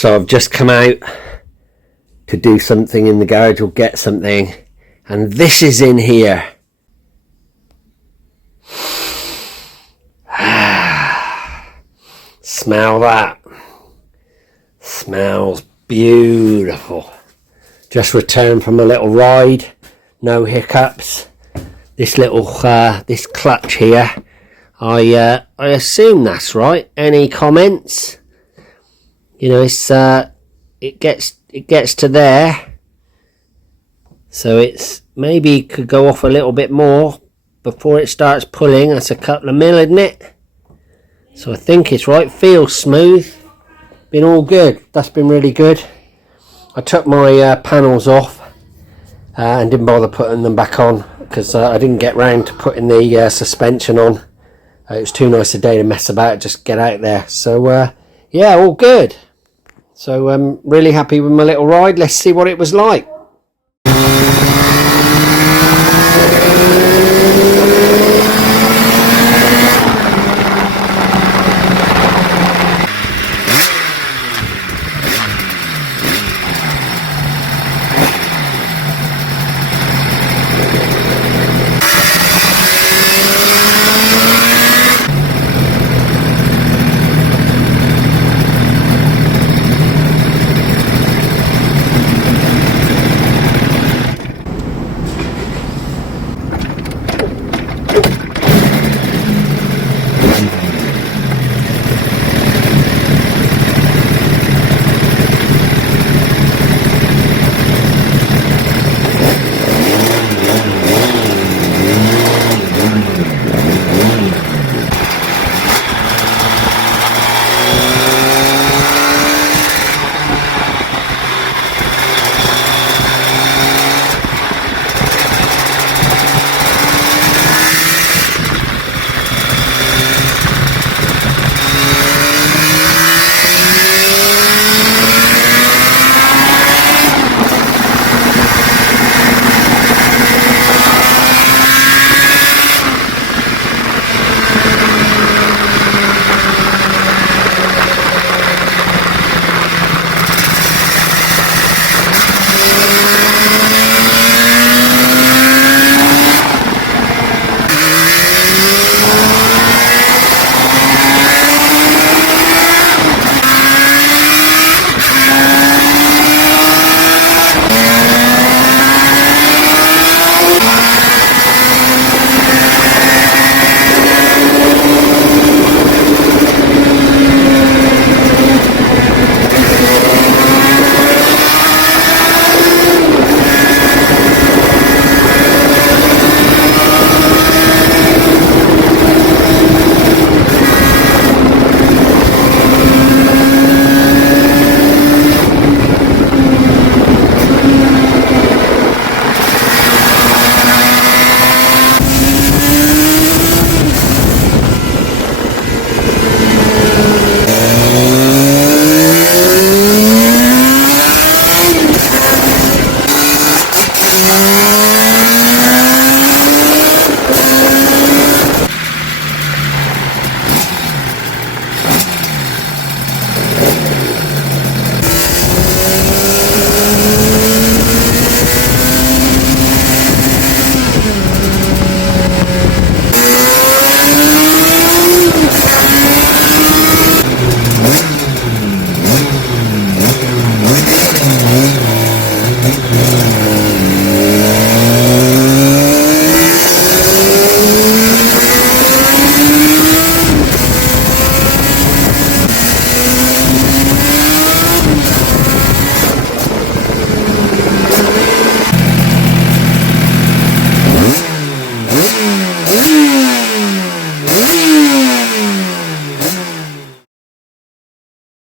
So I've just come out to do something in the garage, or get something, and this is in here. Smell that. Smells beautiful. Just returned from a little ride, no hiccups. This little this clutch here, I assume that's right. Any comments? You know, it's it gets to there, so it's maybe could go off a little bit more before it starts pulling. That's a couple of mil, isn't it? So I think it's right. Feels smooth. Been all good. That's been really good. I took my panels off and didn't bother putting them back on because I didn't get round to putting the suspension on. It was too nice a day to mess about, just get out there. So yeah, all good. So I'm really happy with my little ride. Let's see what it was like.